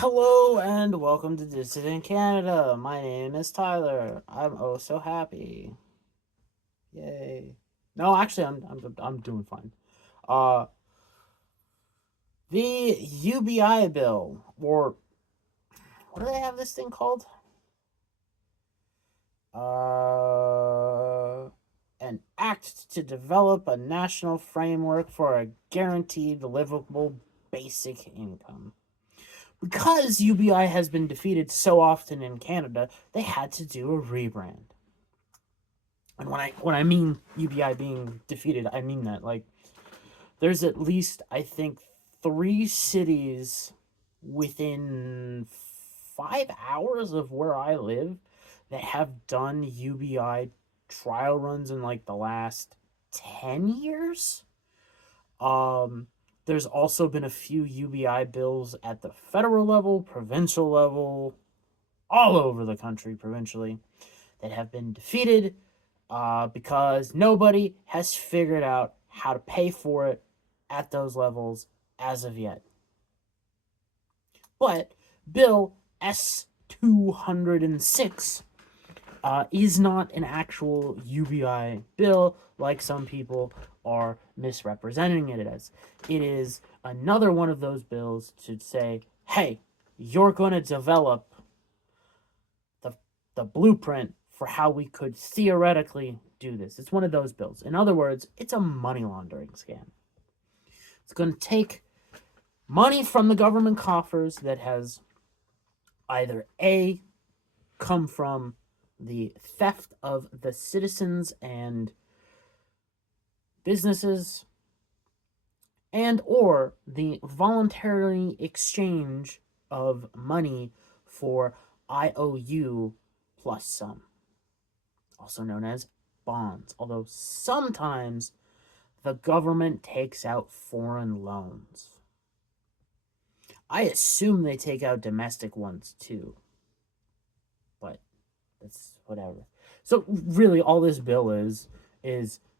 Hello and welcome to Dissident Canada. My name is Tyler. I'm oh so happy. Yay. No, actually I'm doing fine. Uh the UBI bill, or what do they have this thing called? Uh an act to develop a national framework for a guaranteed livable basic income. Because UBI has been defeated so often in Canada, they had to do a rebrand. And when I mean UBI being defeated, I mean that there's at least I think 3 cities within 5 hours of where I live that have done UBI trial runs in like the last 10 years. Um, there's also been a few UBI bills at the federal level, provincial level, all over the country provincially that have been defeated because nobody has figured out how to pay for it at those levels as of yet. But Bill S-206 is not an actual UBI bill like some people are misrepresenting it as. It is another one of those bills to say, hey, you're going to develop the blueprint for how we could theoretically do this. It's one of those bills. In other words, it's a money laundering scam. It's going to take money from the government coffers that has either A, come from the theft of the citizens and businesses, and or the voluntary exchange of money for IOU plus some, also known as bonds, although sometimes the government takes out foreign loans. I assume they take out domestic ones too, but that's whatever. So really all this bill is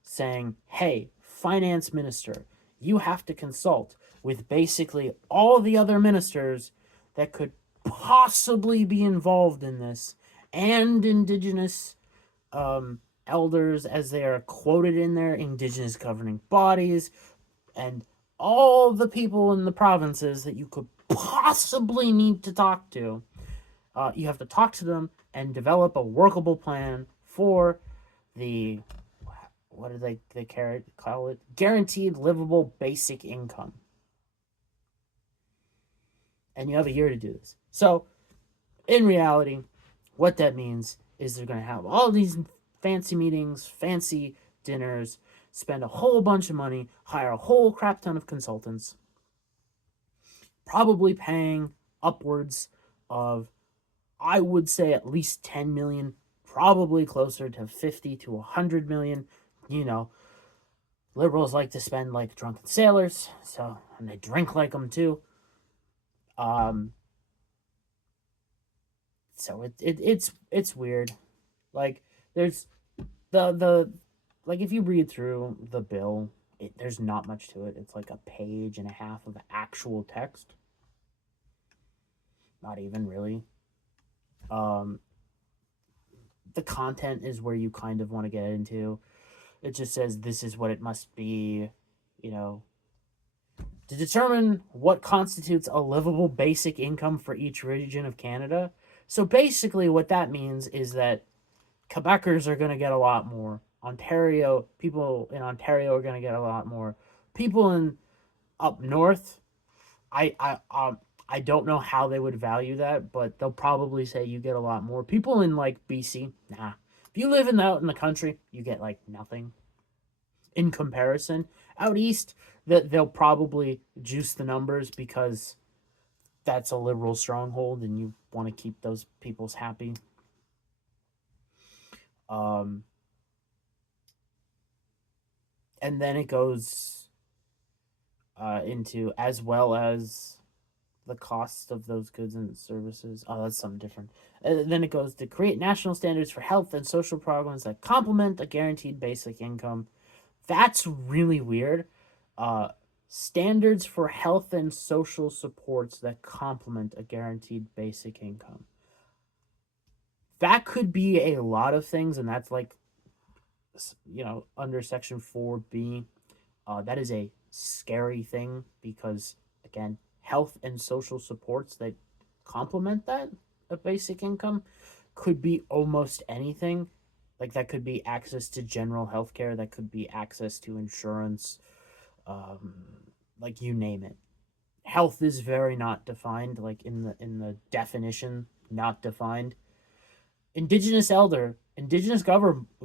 saying, hey, finance minister, you have to consult with basically all the other ministers that could possibly be involved in this, and indigenous elders as they are quoted in their indigenous governing bodies, and all the people in the provinces that you could possibly need to talk to. You have to talk to them and develop a workable plan for the, what do they call it? Guaranteed livable basic income. And you have a year to do this. So, in reality, what that means is they're going to have all these fancy meetings, fancy dinners, spend a whole bunch of money, hire a whole crap ton of consultants, probably paying upwards of, I would say, at least 10 million, probably closer to 50 to 100 million. You know, liberals like to spend like drunken sailors, so, and they drink like them too. So it's weird. Like there's the like if you read through the bill, there's not much to it. It's like a page and a half of actual text. Not even really. Um, the content is where you kind of want to get into. It just says this is what it must be, you know, to determine what constitutes a livable basic income for each region of Canada. So basically, what that means is that Quebecers are going to get a lot more. People in Ontario are going to get a lot more. People in up north, I don't know how they would value that, but they'll probably say you get a lot more. People in like BC, nah. If you live out in the country, you get like nothing in comparison. Out east, that they'll probably juice the numbers because that's a liberal stronghold and you want to keep those peoples happy. Um, and then it goes into as well as the cost of those goods and services. Oh, that's something different. And then it goes to create national standards for health and social programs that complement a guaranteed basic income. That's really weird. standards for health and social supports that complement a guaranteed basic income. That could be a lot of things, and that's like, under Section 4B. That is a scary thing because, again, health and social supports that complement that, a basic income, could be almost anything. Like, that could be access to general health care, that could be access to insurance, um, like, you name it. Health is very not defined, like in the definition, not defined. Indigenous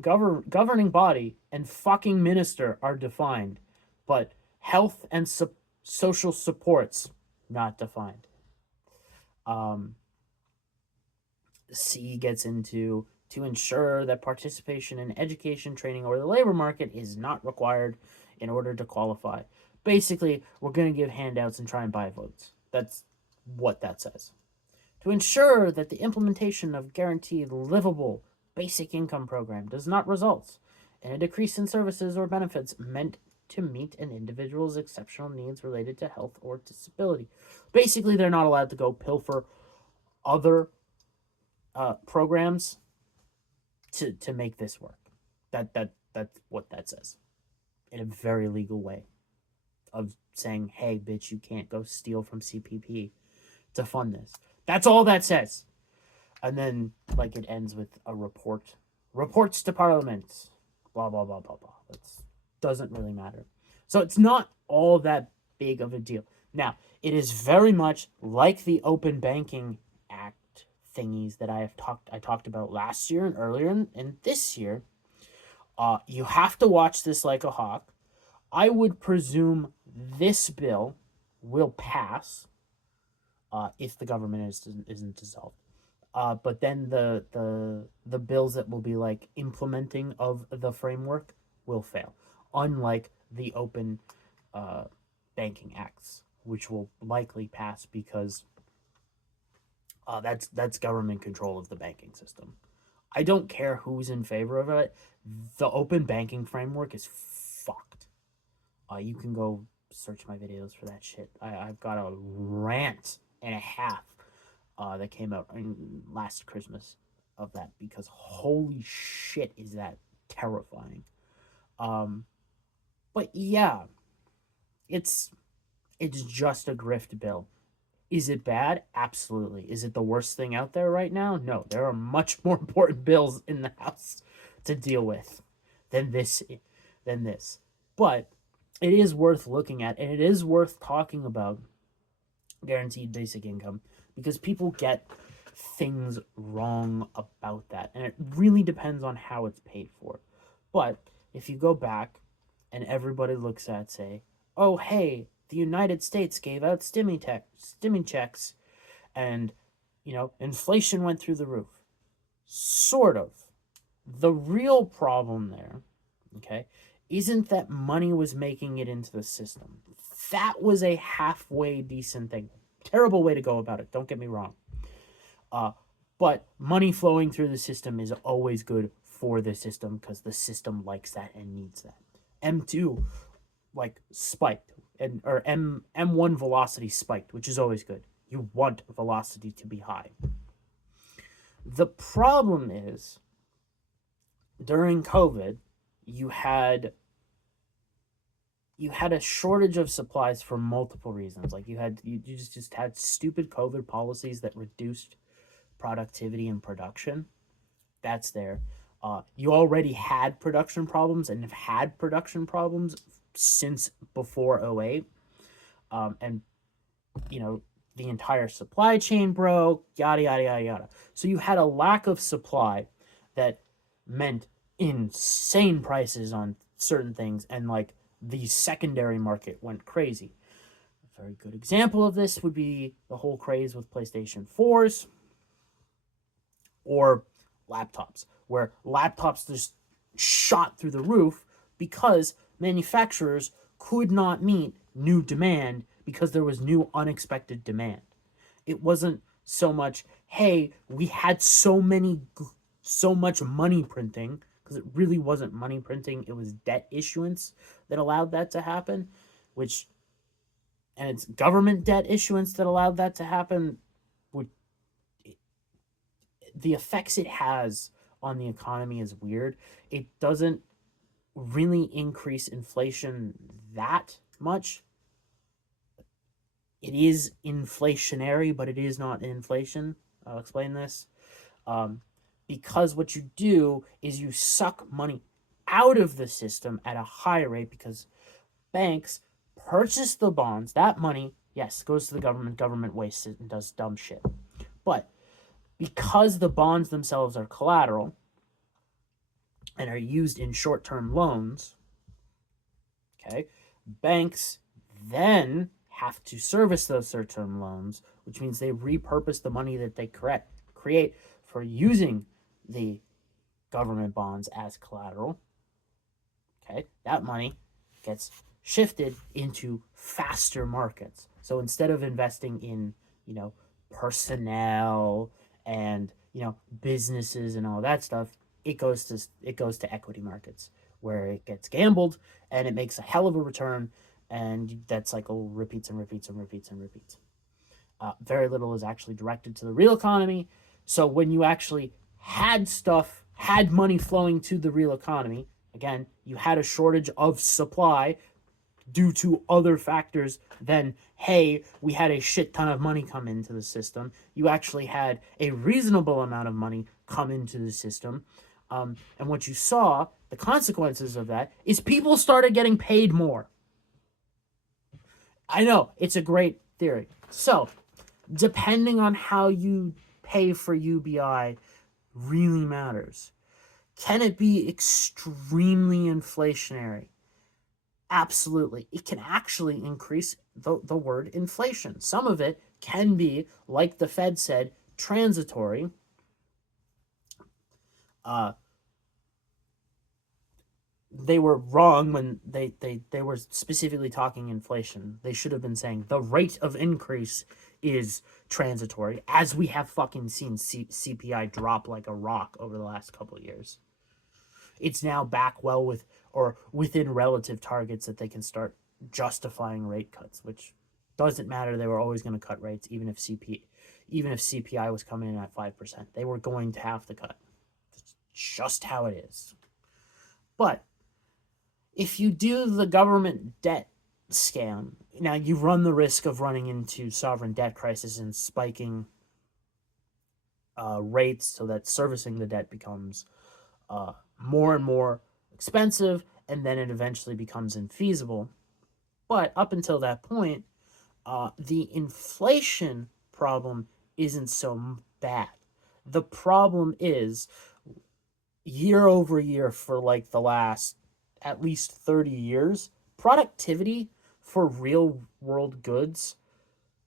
governing body, and fucking minister are defined, but health and social supports not defined. Um, C gets into to ensure that participation in education, training, or the labor market is not required in order to qualify. Basically, we're going to give handouts and try and buy votes. That's what that says. To ensure that the implementation of guaranteed livable basic income program does not result in a decrease in services or benefits meant to meet an individual's exceptional needs related to health or disability. Basically, they're not allowed to go pilfer other programs to make this work. That's what that says, in a very legal way of saying, hey, bitch, you can't go steal from CPP to fund this. That's all that says. And then, like, it ends with a report. Reports to Parliament. Blah, blah, blah, blah, blah. That doesn't really matter. So it's not all that big of a deal. Now, it is very much like the Open Banking Act thingies that I talked about last year and earlier and this year. You have to watch this like a hawk. I would presume this bill will pass if the government isn't dissolved. But then the bills that will be like implementing of the framework will fail, unlike the Open Banking Acts, which will likely pass because that's government control of the banking system. I don't care who's in favor of it. The open banking framework is fucked. You can go search my videos for that shit. I've got a rant and a half that came out last Christmas of that, because holy shit is that terrifying. But yeah, it's just a grift bill. Is it bad? Absolutely. Is it the worst thing out there right now? No, there are much more important bills in the House to deal with than this. But it is worth looking at, and it is worth talking about guaranteed basic income, because people get things wrong about that, and it really depends on how it's paid for. But if you go back and everybody looks at, say, oh, hey, the United States gave out stimmy checks, and, inflation went through the roof. Sort of. The real problem there, okay, isn't that money was making it into the system. That was a halfway decent thing. Terrible way to go about it, don't get me wrong. But money flowing through the system is always good for the system, because the system likes that and needs that. M2 spiked, or M1 velocity spiked, which is always good. You want velocity to be high. The problem is, during COVID, you had a shortage of supplies for multiple reasons. Like, you just had stupid COVID policies that reduced productivity and production. That's there. You already had production problems and have had production problems since before 2008. And, the entire supply chain broke, yada, yada, yada, yada. So you had a lack of supply that meant insane prices on certain things, and, the secondary market went crazy. A very good example of this would be the whole craze with PlayStation 4s or laptops, where laptops just shot through the roof because manufacturers could not meet new demand because there was new unexpected demand. It wasn't so much, hey, we had so much money printing, because it really wasn't money printing, it was debt issuance that allowed that to happen, which and it's government debt issuance that allowed that to happen, would the effects it has on the economy is weird. It doesn't really increase inflation that much. It is inflationary, but it is not inflation. I'll explain this. Um, because what you do is you suck money out of the system at a high rate because banks purchase the bonds. That money, yes, goes to the government. Government wastes it and does dumb shit. But because the bonds themselves are collateral and are used in short term loans, okay, banks then have to service those short term loans, which means they repurpose the money that they create for using the government bonds as collateral. Okay, that money gets shifted into faster markets. So instead of investing in, personnel and, businesses and all that stuff, it goes to equity markets where it gets gambled and it makes a hell of a return, and that cycle repeats and repeats and repeats and repeats. Very little is actually directed to the real economy. So when you actually had money flowing to the real economy, again, you had a shortage of supply due to other factors than, hey, we had a shit ton of money come into the system. You actually had a reasonable amount of money come into the system. And what you saw, the consequences of that, is people started getting paid more. I know, it's a great theory. So, depending on how you pay for UBI really matters. Can it be extremely inflationary? Absolutely. It can actually increase the word inflation. Some of it can be, like the Fed said, transitory. They were wrong when they were specifically talking inflation. They should have been saying the rate of increase is transitory, as we have fucking seen CPI drop like a rock over the last couple of years. It's now back well with or within relative targets that they can start justifying rate cuts, which doesn't matter. They were always going to cut rates, even if CPI was coming in at 5%. They were going to have to cut. It's just how it is. But if you do the government debt scam, now you run the risk of running into sovereign debt crisis and spiking rates so that servicing the debt becomes more and more expensive, and then it eventually becomes infeasible. But up until that point, the inflation problem isn't so bad. The problem is year over year for like the last at least 30 years, productivity for real world goods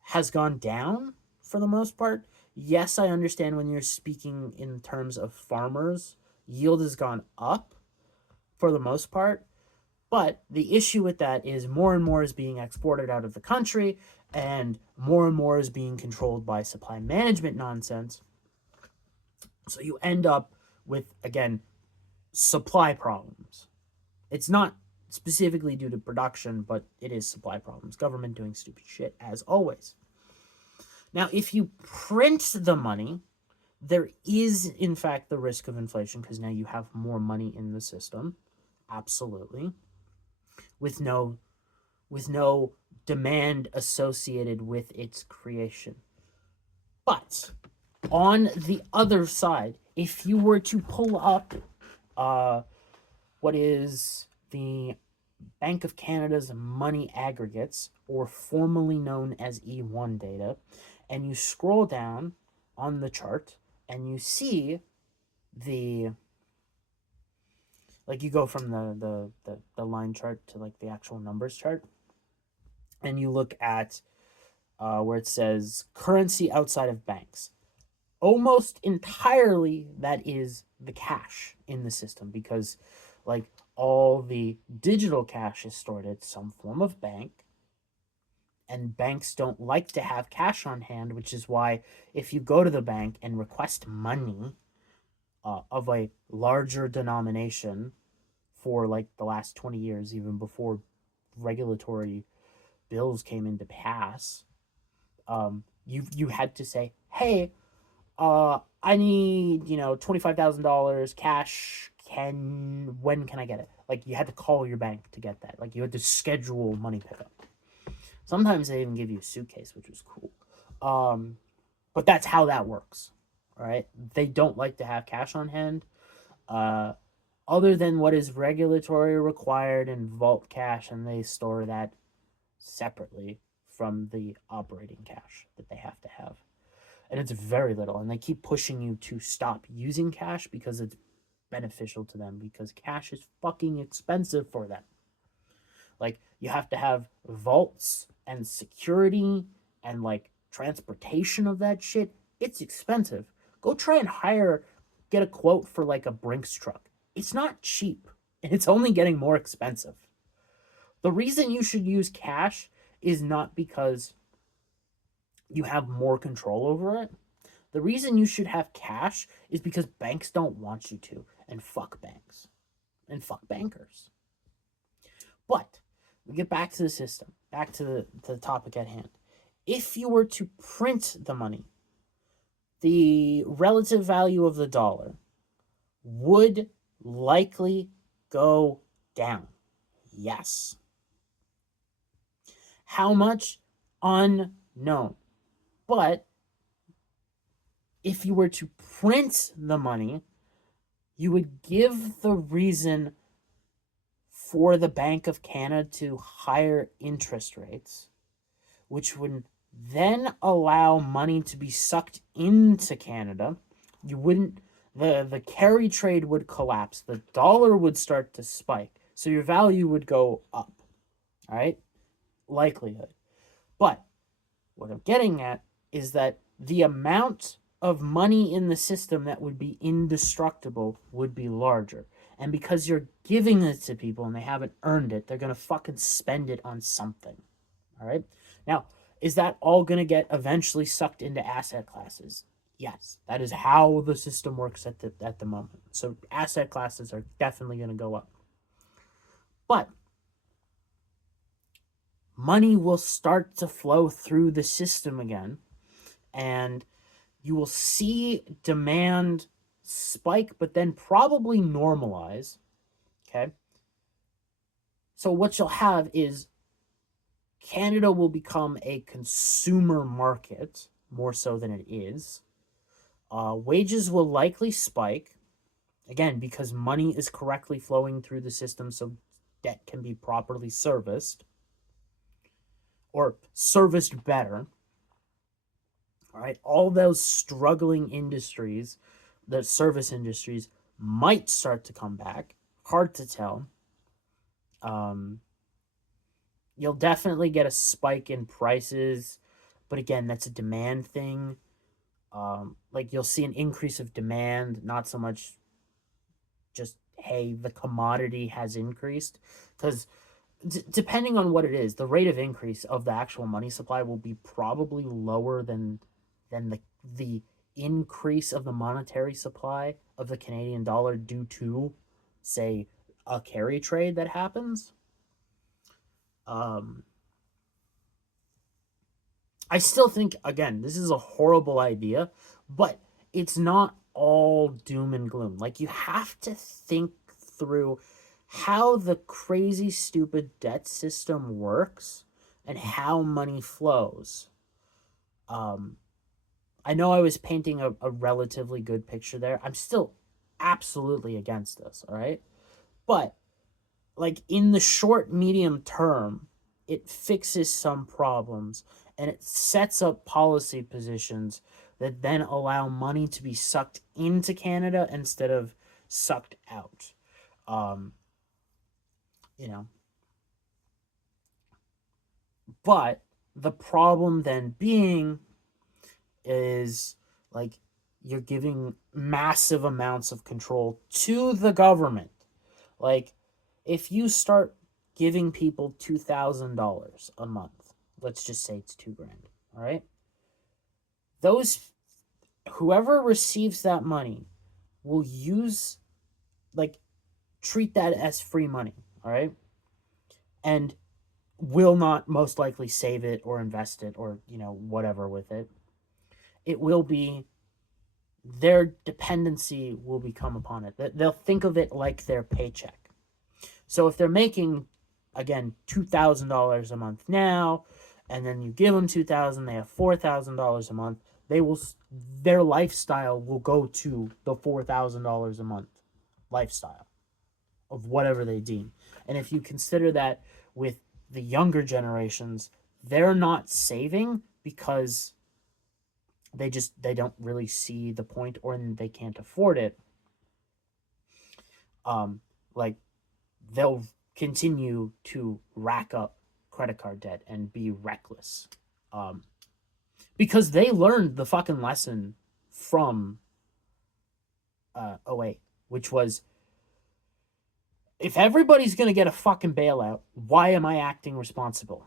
has gone down for the most part. Yes, I understand when you're speaking in terms of farmers, yield has gone up for the most part. But the issue with that is more and more is being exported out of the country, and more is being controlled by supply management nonsense. So you end up with, again, supply problems. It's not specifically due to production, but it is supply problems. Government doing stupid shit, as always. Now, if you print the money, there is, in fact, the risk of inflation because now you have more money in the system. Absolutely. With no demand associated with its creation. But on the other side, if you were to pull up what is the Bank of Canada's money aggregates, or formerly known as E1 data, and you scroll down on the chart and you see the, like, you go from the line chart to like the actual numbers chart, and you look at where it says currency outside of banks. Almost entirely that is the cash in the system, because like all the digital cash is stored at some form of bank, and banks don't like to have cash on hand, which is why if you go to the bank and request money of a larger denomination for like the last 20 years, even before regulatory bills came into pass, you had to say, hey, I need, $25,000 cash. When can I get it? Like, you had to call your bank to get that. Like, you had to schedule money pickup. Sometimes they even give you a suitcase, which was cool. But that's how that works. All right. They don't like to have cash on hand, other than what is regulatory required in vault cash, and they store that separately from the operating cash that they have to have. And it's very little, and they keep pushing you to stop using cash because it's beneficial to them, because cash is fucking expensive for them. Like, you have to have vaults and security and like transportation of that shit. It's expensive. Go try and get a quote for like a Brinks truck. It's not cheap, and it's only getting more expensive. The reason you should use cash is not because you have more control over it. The reason you should have cash is because banks don't want you to, and fuck banks, and fuck bankers. But we get back to the system, back to the topic at hand. If you were to print the money, the relative value of the dollar would likely go down. Yes. How much? Unknown. But if you were to print the money, you would give the reason for the Bank of Canada to higher interest rates, which would then allow money to be sucked into Canada. You wouldn't, the carry trade would collapse. The dollar would start to spike. So your value would go up. All right? Likelihood. But what I'm getting at is that the amount of money in the system that would be indestructible would be larger. And because you're giving it to people and they haven't earned it, they're going to fucking spend it on something. All right? Now, is that all going to get eventually sucked into asset classes? Yes. That is how the system works at the moment. So asset classes are definitely going to go up. But money will start to flow through the system again, and you will see demand spike, but then probably normalize. Okay? So what you'll have is Canada will become a consumer market more so than it is. Wages will likely spike, again, because money is correctly flowing through the system so debt can be properly serviced, or serviced better. All right, all those struggling industries, the service industries, might start to come back. Hard to tell. You'll definitely get a spike in prices, but again, that's a demand thing. Like, you'll see an increase of demand, not so much just, hey, the commodity has increased, because depending on what it is, the rate of increase of the actual money supply will be probably lower than the increase of the monetary supply of the Canadian dollar due to, say, a carry trade that happens. I still think, again, this is a horrible idea, but it's not all doom and gloom. Like, you have to think through how the crazy, stupid debt system works and how money flows. I know I was painting a relatively good picture there. I'm still absolutely against this, all right? But, like, in the short, medium term, it fixes some problems, and it sets up policy positions that then allow money to be sucked into Canada instead of sucked out. But the problem then being is, like, you're giving massive amounts of control to the government. Like, if you start giving people $2,000 a month, let's just say it's $2,000, all right? Whoever receives that money will treat that as free money, all right? And will not most likely save it or invest it or, whatever with it. It will be their dependency will become upon it. They'll think of it like their paycheck. So if they're making, again, $2,000 a month now, and then you give them 2,000, they have $4,000 a month. Their lifestyle will go to the $4,000 a month lifestyle of whatever they deem. And if you consider that with the younger generations, they're not saving because they don't really see the point, or they can't afford it. Like, they'll continue to rack up credit card debt and be reckless, because they learned the fucking lesson from '08, which was, if everybody's gonna get a fucking bailout, why am I acting responsible?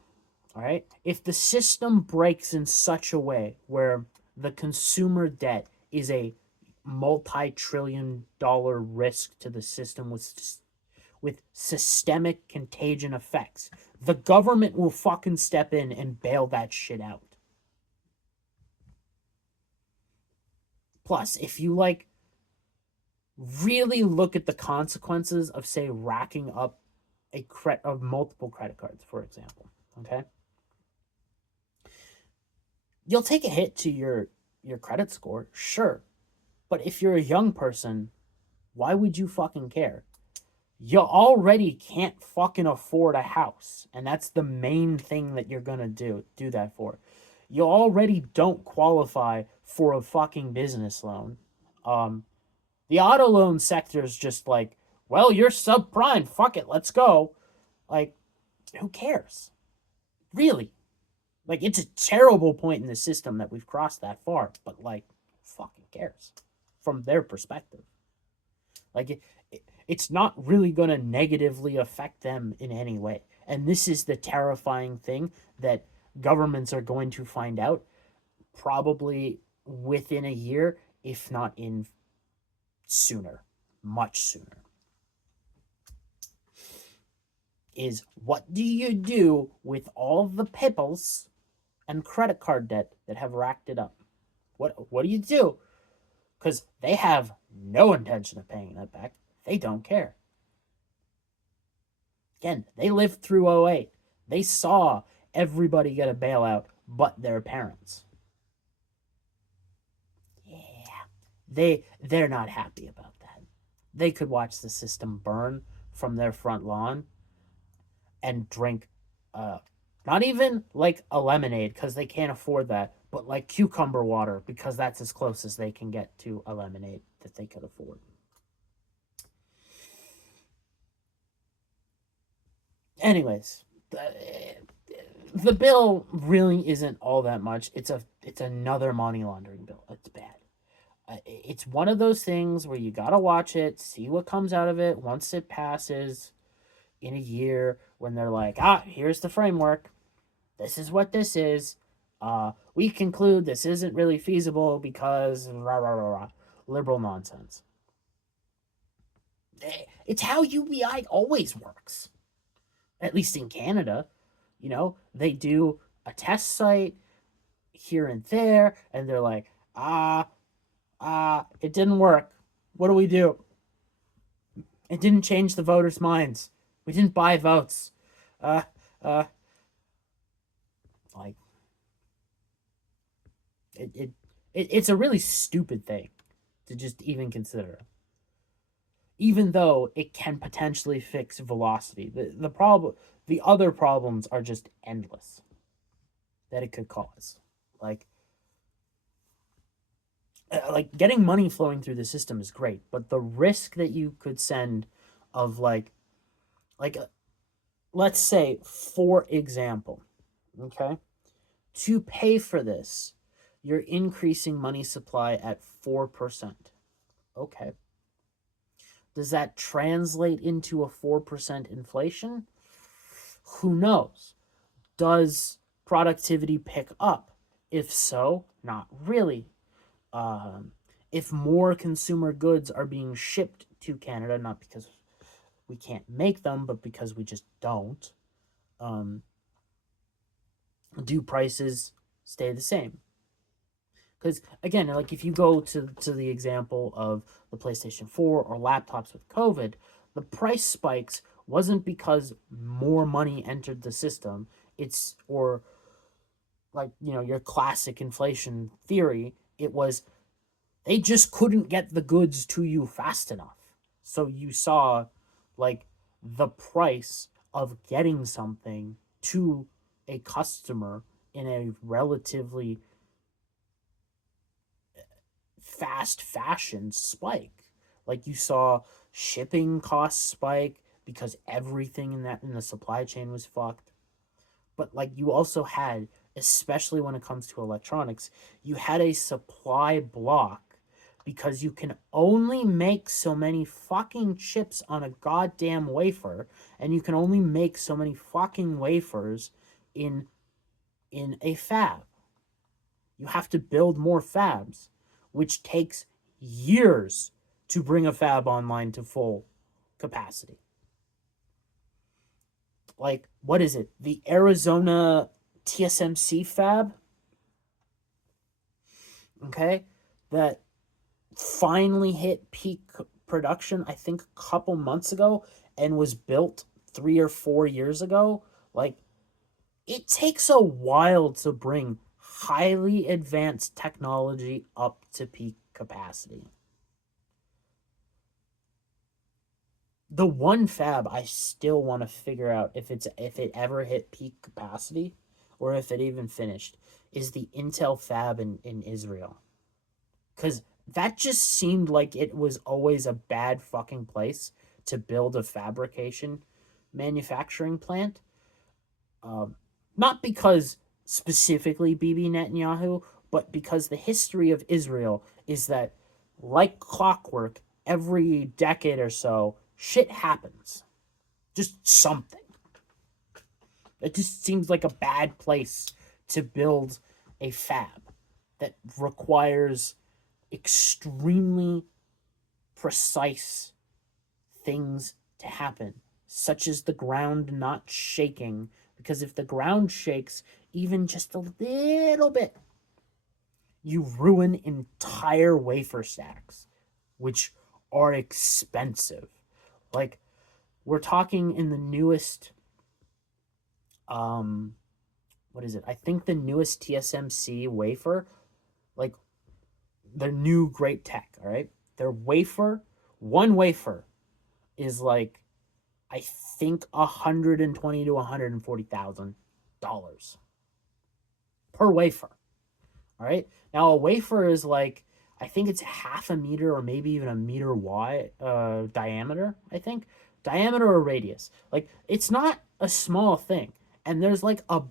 All right, if the system breaks in such a way where the consumer debt is a multi-trillion-dollar risk to the system with systemic contagion effects, the government will fucking step in and bail that shit out. Plus, if you really look at the consequences of, say, racking up of multiple credit cards, for example, okay, you'll take a hit to your credit score, sure, but if you're a young person, why would you fucking care? You already can't fucking afford a house, and that's the main thing that you're gonna do that for. You already don't qualify for a fucking business loan. The auto loan sector is just like, well, you're subprime, fuck it, let's go. Like, who cares? Really? Like, it's a terrible point in the system that we've crossed that far, but fucking cares from their perspective. Like, it's not really going to negatively affect them in any way. And this is the terrifying thing that governments are going to find out probably within a year, if not in sooner, much sooner. Is, what do you do with all the pipples and credit card debt that have racked it up? What do you do? Because they have no intention of paying that back. They don't care. Again, they lived through '08. They saw everybody get a bailout but their parents. Yeah, they're not happy about that. They could watch the system burn from their front lawn and drink not even like a lemonade, because they can't afford that, but like cucumber water, because that's as close as they can get to a lemonade that they could afford. Anyways, the bill really isn't all that much. It's another money laundering bill. It's bad. It's one of those things where you gotta watch it, see what comes out of it once it passes in a year, when they're like, here's the framework. This is what this is. We conclude this isn't really feasible because rah, rah, rah, rah. Liberal nonsense. It's how UBI always works. At least in Canada. They do a test site here and there, and they're like, it didn't work. What do we do? It didn't change the voters' minds. We didn't buy votes. Like, it's a really stupid thing to just even consider, even though it can potentially fix velocity. The other problems are just endless that it could cause. Like getting money flowing through the system is great, but the risk that you could send of let's say, for example, okay, to pay for this, you're increasing money supply at 4%. Okay. Does that translate into a 4% inflation? Who knows? Does productivity pick up? If so, not really. If more consumer goods are being shipped to Canada, not because we can't make them, but because we just don't, do prices stay the same? Because again, like if you go to the example of the PlayStation 4 or laptops with COVID, the price spikes wasn't because more money entered the system. It's or like your classic inflation theory. It was they just couldn't get the goods to you fast enough. So you saw like the price of getting something to a customer in a relatively fast fashion spike. Like you saw shipping costs spike because everything in the supply chain was fucked. But like you also had, especially when it comes to electronics, you had a supply block because you can only make so many fucking chips on a goddamn wafer, and you can only make so many fucking wafers in a fab. You have to build more fabs, which takes years to bring a fab online to full capacity. Like, what is it? The Arizona TSMC fab, okay, that finally hit peak production, I think, a couple months ago and was built 3 or 4 years ago. Like, it takes a while to bring highly advanced technology up to peak capacity. The one fab I still want to figure out if it ever hit peak capacity or if it even finished is the Intel fab in Israel. Cuz that just seemed like it was always a bad fucking place to build a fabrication manufacturing plant. Um, Not because specifically Bibi Netanyahu, but because the history of Israel is that, like clockwork, every decade or so, shit happens. Just something. It just seems like a bad place to build a fab that requires extremely precise things to happen, such as the ground not shaking. Because if the ground shakes even just a little bit, you ruin entire wafer stacks, which are expensive. Like, we're talking in the newest, um, what is it? I think the newest TSMC wafer, like their new great tech, all right? Their wafer, one wafer is like I think $120,000 to $140,000 per wafer. All right. Now a wafer is like I think it's half a meter or maybe even a meter wide diameter. I think diameter or radius. Like it's not a small thing, and there's like a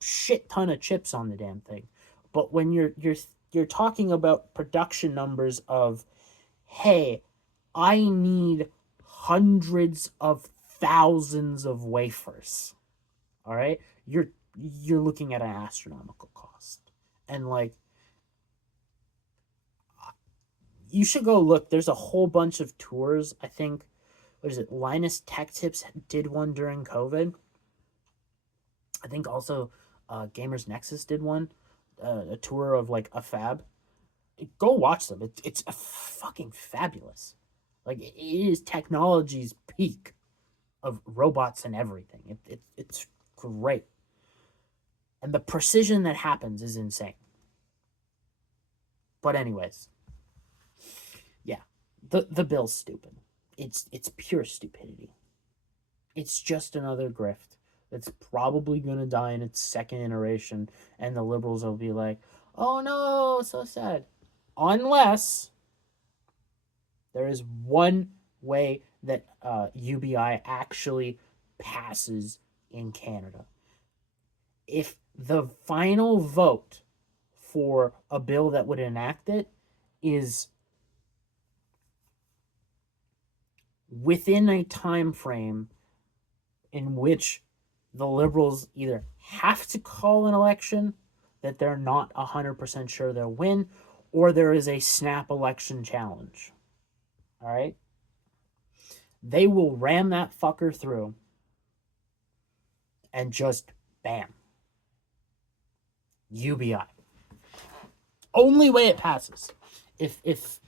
shit ton of chips on the damn thing. But when you're talking about production numbers of, hey, I need hundreds of thousands of wafers. All right, you're looking at an astronomical cost, and like you should go look. There's a whole bunch of tours. I think what is it? Linus Tech Tips did one during COVID. I think also Gamers Nexus did one, a tour of like a fab. Go watch them. It's a fucking fabulous. Like it is technology's peak of robots and everything. It's great, and the precision that happens is insane. But anyways, yeah, the bill's stupid. It's pure stupidity. It's just another grift that's probably gonna die in its second iteration, and the liberals will be like, "Oh no, so sad," unless there is one way that UBI actually passes in Canada. If the final vote for a bill that would enact it is within a time frame in which the liberals either have to call an election that they're not 100% sure they'll win, or there is a snap election challenge. All right? They will ram that fucker through and just bam. UBI. Only way it passes. If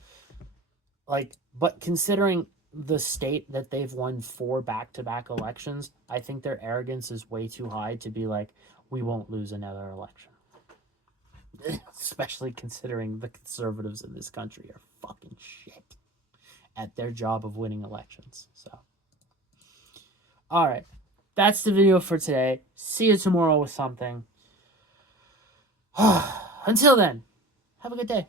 like, but considering the state that they've won 4 back-to-back elections, I think their arrogance is way too high to be like, we won't lose another election. Especially considering the conservatives in this country are fucking shit at their job of winning elections. So, all right, that's the video for today. See you tomorrow with something. Until then, have a good day.